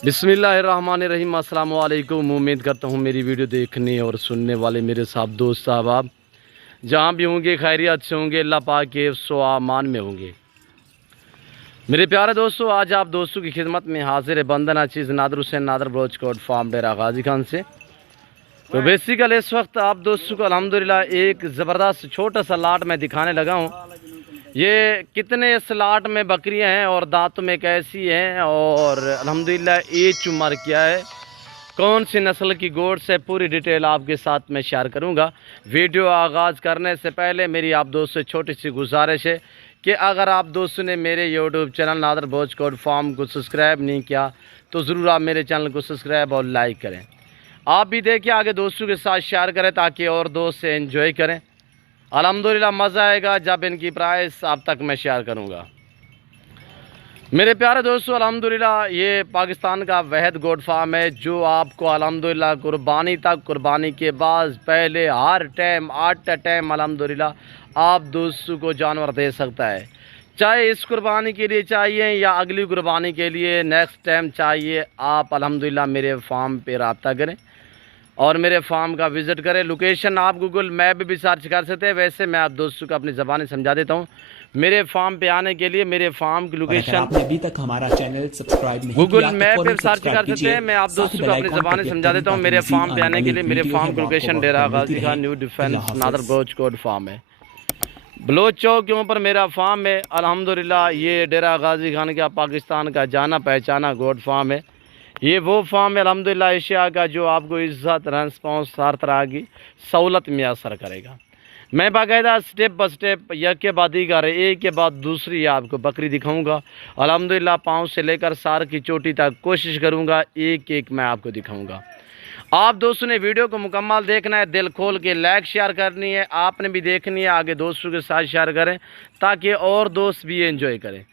बिस्मिल्लाहिर्रहमानिर्रहीम। अस्सलाम वालेकुम। उम्मीद करता हूँ मेरी वीडियो देखने और सुनने वाले मेरे साहब दोस्त साहब आप जहाँ भी होंगे खैरियत से होंगे, अल्लाह पाक के सो आमान में होंगे। मेरे प्यारे दोस्तों, आज आप दोस्तों की खिदमत में हाजिर है बंदना चीज़ नादर हुसैन नादर ब्रोच कोट फार्म डेरा गाजी खान से। तो बेसिकल इस वक्त आप दोस्तों को अल्हम्दुलिल्लाह एक ज़बरदस्त छोटा सा लाट मैं दिखाने लगा हूँ। ये कितने इस लाट में बकरियां हैं और दांतों में कैसी हैं और अल्हम्दुलिल्लाह एज उम्र क्या है, कौन सी नस्ल की गोट्स है, पूरी डिटेल आपके साथ मैं शेयर करूंगा। वीडियो आगाज़ करने से पहले मेरी आप दोस्तों से छोटी सी गुजारिश है कि अगर आप दोस्तों ने मेरे यूट्यूब चैनल नादर भोज कोट फार्म को सब्सक्राइब नहीं किया तो ज़रूर आप मेरे चैनल को सब्सक्राइब और लाइक करें। आप भी देखिए, आगे दोस्तों के साथ शेयर करें ताकि और दोस्त से एंजॉय करें। अल्हम्दुलिल्लाह मज़ा आएगा जब इनकी प्राइस आप तक मैं शेयर करूँगा। मेरे प्यारे दोस्तों, अल्हम्दुलिल्लाह ये पाकिस्तान का वहद गोट फार्म है जो आपको अल्हम्दुलिल्लाह कुर्बानी तक, कुर्बानी के बाद, पहले, हर टाइम आट टाइम अल्हम्दुलिल्लाह आप दोस्तों को जानवर दे सकता है। चाहे इस कुर्बानी के लिए चाहिए या अगली कुर्बानी के लिए नेक्स्ट टाइम चाहिए, आप अल्हम्दुलिल्लाह मेरे फार्म पे रब्ता करें और मेरे फार्म का विज़िट करें। लोकेशन आप गूगल मैप भी सर्च कर सकते हैं। वैसे मैं आप दोस्तों को अपनी ज़बानी समझा देता हूँ। मेरे फार्म पे आने के लिए मेरे फार्म की लोकेशन आपने अभी तक हमारा चैनल सब्सक्राइब नहीं गूगल किया तो मैप पे फौरन सर्च सब्सक्राइब कर सकते कीजिए। हैं। मैं आप साथ ही दोस्तों को बेल अपनी आइकॉन को ज़बानी क्लिक समझा करें देता हूँ। ताकि मेरे मजीद फार्म पे आने आने के वाली लिए मेरे वीडियो है फार्म वो की आपको लोकेशन वक्त डेरा पर मिलती गाजी रहे। खान न्यू अल्लाह डिफेंस नादर हाफिज। ब्रोच कोट फार्म है। बलोच चौक के ऊपर मेरा फार्म है। अल्हम्दुलिल्लाह ये डेरा गाजी खान का पाकिस्तान का जाना पहचाना गोट फार्म है। ये वो फार्म है अल्हम्दुलिल्लाह एशिया का जो आपको इज़्ज़त, रेस्पॉन्स, हर तरह की सहूलत मैसर करेगा। मैं बाकायदा स्टेप बाय स्टेप एक के बाद दीगर एक के बाद दूसरी आपको बकरी दिखाऊंगा। अल्हम्दुलिल्लाह पाँव से लेकर सार की चोटी तक कोशिश करूंगा, एक एक मैं आपको दिखाऊंगा। आप दोस्तों ने वीडियो को मुकम्मल देखना है, दिल खोल के लाइक शेयर करनी है, आपने भी देखनी है, आगे दोस्तों के साथ शेयर करें ताकि और दोस्त भी एंजॉय करें।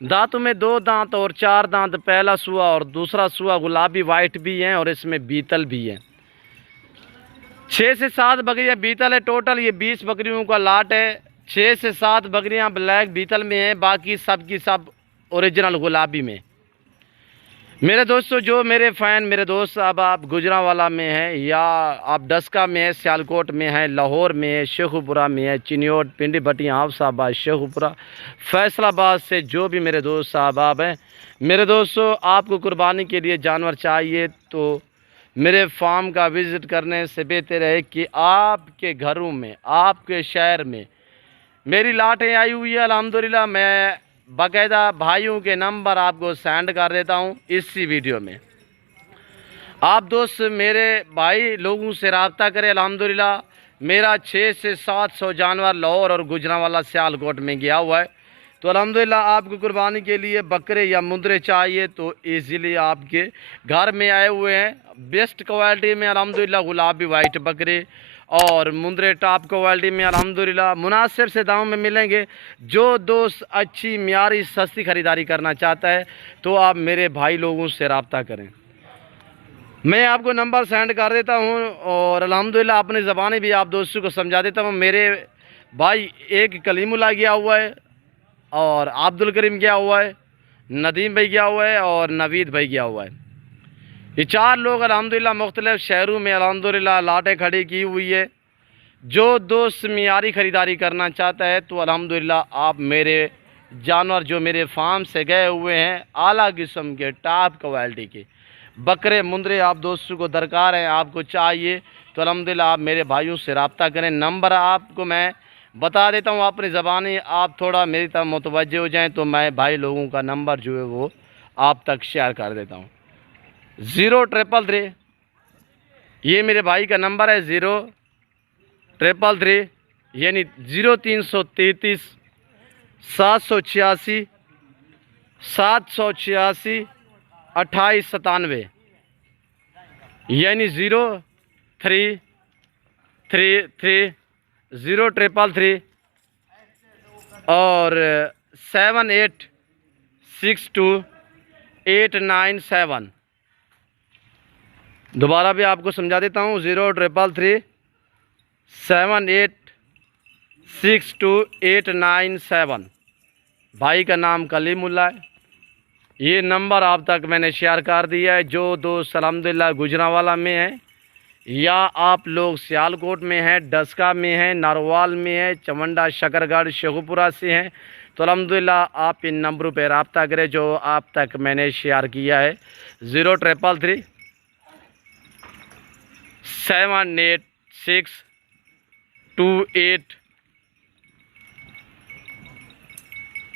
दांतों में 2 दांत और 4 दांत, पहला सुआ और दूसरा सुआ गुलाबी वाइट भी हैं और इसमें बीतल भी हैं। 6 से 7 बकरियां बीतल है। टोटल ये 20 बकरियों का लाट है। 6 से 7 बकरियां ब्लैक बीतल में हैं, बाकी सब की सब ओरिजिनल गुलाबी में। मेरे दोस्तों, जो मेरे फ़ैन, मेरे दोस्त अब आप गुजरांवाला में हैं या आप डस्का में हैं, सियालकोट में हैं, लाहौर में है, शेखुपुरा में है, चिन्योट, पिंडी भटियाँ, हाफसाबाद, शेखुपुरा, फैसलाबाद से जो भी मेरे दोस्त साहब हैं, मेरे दोस्तों आपको कुर्बानी के लिए जानवर चाहिए तो मेरे फार्म का विज़िट करने से बेहतर है कि आपके घरों में, आपके शहर में मेरी लाटें आई हुई है। अल्हम्दुलिल्लाह मैं बाकायदा भाइयों के नंबर आपको सेंड कर देता हूँ इसी वीडियो में। आप दोस्त मेरे भाई लोगों से रब्ता करें। अल्हम्दुलिल्लाह मेरा 6 से 700 जानवर लाहौर और गुजरांवाला सियालकोट में गया हुआ है। तो अल्हम्दुलिल्लाह आपको कुर्बानी के लिए बकरे या मुंदरे चाहिए तो ईज़िली आपके घर में आए हुए हैं। बेस्ट क्वालिटी में अल्हम्दुलिल्लाह गुलाबी वाइट बकरे और मुंदरे टॉप क्वालिटी में अल्हम्दुलिल्लाह मुनासिब से दाम में मिलेंगे। जो दोस्त अच्छी मियारी सस्ती ख़रीदारी करना चाहता है तो आप मेरे भाई लोगों से रब्ता करें। मैं आपको नंबर सेंड कर देता हूँ और अल्हम्दुलिल्लाह अपनी ज़बानी भी आप दोस्तों को समझा देता हूँ। मेरे भाई एक कलीमुल्लाह गया हुआ है और अब्दुल करीम गया हुआ है, नदीम भाई गया हुआ है और नवीद भाई गया हुआ है। ये 4 लोग अल्हम्दुलिल्लाह मुख्तलिफ़ शहरों में अल्हम्दुलिल्लाह लाटें खड़ी की हुई है। जो दोस्त मियारी ख़रीदारी करना चाहता है तो अल्हम्दुलिल्लाह आप मेरे जानवर जो मेरे फार्म से गए हुए हैं, आला किस्म के टॉप क्वालिटी के बकरे मुंदरे आप दोस्तों को दरकार है, आपको चाहिए तो अल्हम्दुलिल्लाह आप मेरे भाइयों से रब्ता करें। नंबर आपको मैं बता देता हूँ अपनी ज़बानी, आप थोड़ा मेरी तरफ मुतवज्जे हो जाएं तो मैं भाई लोगों का नंबर जो है वो आप तक शेयर कर देता हूँ। 033 ये मेरे भाई का नंबर है, 033 यानी 0333 786 786 2897 यानी 0333 033 और 7862897। दोबारा भी आपको समझा देता हूँ, 033 7862897। भाई का नाम कलीमुल्लाह है। ये नंबर आप तक मैंने शेयर कर दिया है। जो दोस्त अल्हम्दुलिल्लाह गुजरांवाला में है या आप लोग सियालकोट में हैं, डस्का में हैं, नारवाल में हैं, चमंडा, शकरगढ़, शेखुपुरा से हैं, तो अल्हम्दुलिल्लाह आप इन नंबरों पर रब्ता करें जो आप तक मैंने शेयर किया है। 0333 786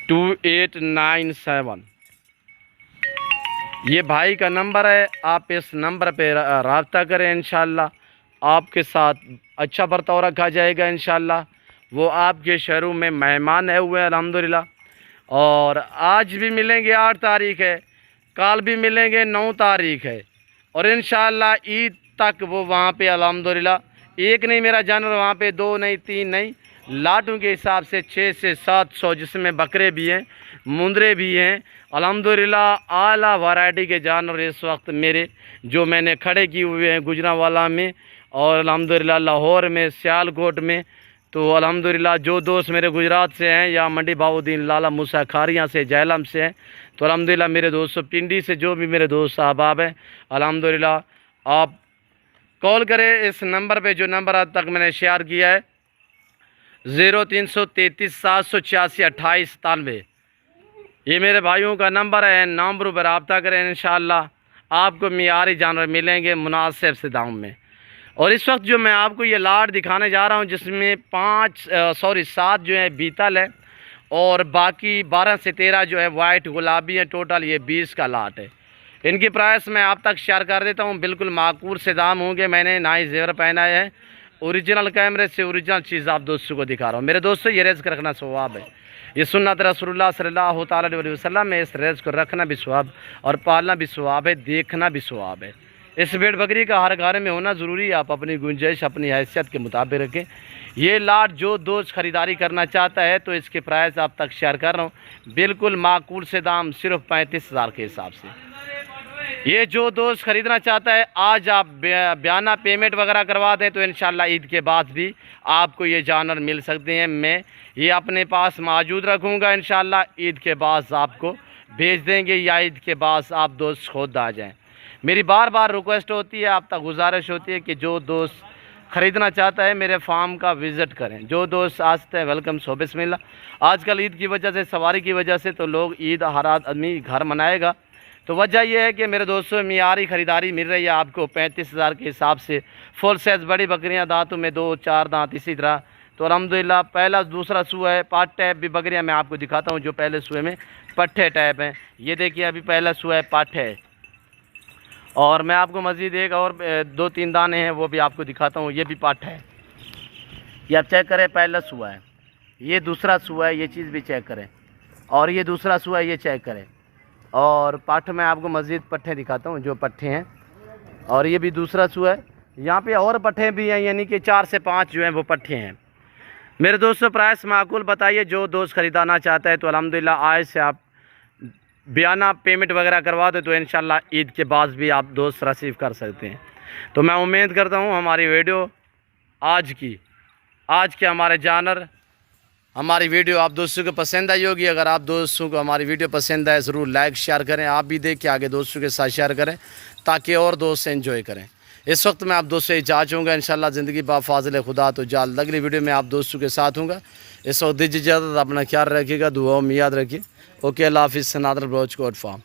2897। ये भाई का नंबर है। आप इस नंबर पे रब्ता करें, इंशाल्लाह आपके साथ अच्छा बर्ताव रखा जाएगा। इंशाल्लाह वो आपके शहरों में मेहमान है हुए अल्हम्दुलिल्लाह। और आज भी मिलेंगे, 8 तारीख है, कल भी मिलेंगे, 9 तारीख है, और इंशाल्लाह ईद तक वो वहाँ पे अल्हम्दुलिल्लाह एक नहीं मेरा जानवर वहाँ पे, 2 नहीं, 3 नहीं, लाटों के हिसाब से 600 से 700, जिसमें बकरे भी हैं, मुंदरे भी हैं अल्हम्दुलिल्लाह। आला वैरायटी के जानवर इस वक्त मेरे जो मैंने खड़े किए हुए हैं गुजरांवाला में और अल्हम्दुलिल्लाह लाहौर में, सियालकोट में। तो अल्हम्दुलिल्लाह जो दोस्त मेरे गुजरात से हैं या मंडी बाउद्दीन लाला मूसा खारियाँ से, जहलम से हैं, तो अल्हम्दुलिल्लाह मेरे दोस्तों पिंडी से जो भी मेरे दोस्त अहबाब हैं, अल्हम्दुलिल्लाह आप कॉल करें इस नंबर पे जो नंबर आज तक मैंने शेयर किया है, 0333 786 2897। ये मेरे भाइयों का नंबर है। नंबर पर रब्ता करें, इंशाल्लाह आपको मियारी जानवर मिलेंगे मुनासिब से दाम में। और इस वक्त जो मैं आपको ये लाट दिखाने जा रहा हूँ, जिसमें 7 जो है बीतल है और बाकी 12 से 13 जो है वाइट गुलाबी है। टोटल ये 20 का लाट है। इनकी प्राइस मैं आप तक शेयर कर देता हूँ, बिल्कुल माकूल से दाम होंगे। मैंने ना ही जेवर पहना है, ओरिजिनल कैमरे से ओरिजिनल चीज़ आप दोस्तों को दिखा रहा हूँ। मेरे दोस्तों ये रेज़ रखना सवाब है, ये सुन्नत रसूलुल्लाह सल्लल्लाहु अलैहि वसल्लम में। इस रेज़ को रखना भी सवाब और पालना भी सवाब है, देखना भी सवाब है। इस भेड़ बकरी का हर घर में होना ज़रूरी है। आप अपनी गुंजाइश, अपनी हैसियत के मुताबिक रखें। ये लाट जो दोस्त ख़रीदारी करना चाहता है तो इसके प्राइस आप तक शेयर कर रहा हूँ, बिल्कुल माकूल से दाम, सिर्फ 35,000 के हिसाब से। ये जो दोस्त ख़रीदना चाहता है, आज आप बयाना पेमेंट वगैरह करवा दें तो इंशाल्लाह ईद के बाद भी आपको ये जानवर मिल सकते हैं। मैं ये अपने पास मौजूद रखूँगा, इंशाल्लाह ईद के बाद आपको भेज देंगे या ईद के बाद आप दोस्त खुद आ जाएं। मेरी बार बार रिक्वेस्ट होती है, आप तक गुजारिश होती है कि जो दोस्त ख़रीदना चाहता है मेरे फार्म का विज़िट करें। जो दोस्त आते हैं वेलकम सो बिस्मिल्लाह। आजकल ईद की वजह से, सवारी की वजह से तो लोग ईद हर आदमी घर मनाएगा, तो वजह यह है कि मेरे दोस्तों मियारी ख़रीदारी मिल रही है आपको 35,000 के हिसाब से। फुल साइज़ बड़ी बकरियां, दांतों में 2-4 दांत इसी तरह। तो अल्हम्दुलिल्लाह पहला दूसरा सूआ है। पाट टाइप भी बकरियां मैं आपको दिखाता हूं, जो पहले सूए में पट्ठे टाइप हैं। ये देखिए अभी पहला सूआ है, पाठ है। और मैं आपको मज़ीद एक और 2-3 दाने हैं वो भी आपको दिखाता हूँ, ये भी पाठ है। ये आप चेक करें, पहला सूआ है, ये दूसरा सूआ है, ये चीज़ भी चेक करें, और ये दूसरा सूआ है, ये चेक करें। और पाठ में आपको मज़ीद पट्ठे दिखाता हूँ, जो पट्ठे हैं, और ये भी दूसरा सूआ है। यहाँ पे और पट्ठे भी हैं, यानी कि 4 से 5 जो हैं वो पट्ठे हैं। मेरे दोस्तों प्राइस माकूल बताइए। जो दोस्त ख़रीदाना चाहता है तो अल्हम्दुलिल्लाह आज से आप बयाना पेमेंट वगैरह करवा दो तो इंशाल्लाह ईद के बाद भी आप दोस्त रिसीव कर सकते हैं। तो मैं उम्मीद करता हूँ हमारी वीडियो आज के हमारे जानवर, हमारी वीडियो आप दोस्तों को पसंद आई होगी। अगर आप दोस्तों को हमारी वीडियो पसंद आए ज़रूर लाइक शेयर करें, आप भी देख के आगे दोस्तों के साथ शेयर करें ताकि और दोस्त एंजॉय करें। इस वक्त मैं आप दोस्तों से इजाज़त चाहूँगा, इंशाल्लाह ज़िंदगी बा फाज़िल खुदा तो जल्द अगली वीडियो में आप दोस्तों के साथ हूँगा। इस वक्त दीजिए इजाज़त, अपना ख्याल रखिएगा, दुआ में याद रखिए। ओके, अल्लाह हाफ़िज़। नादर ब्रोच कोट फार्म।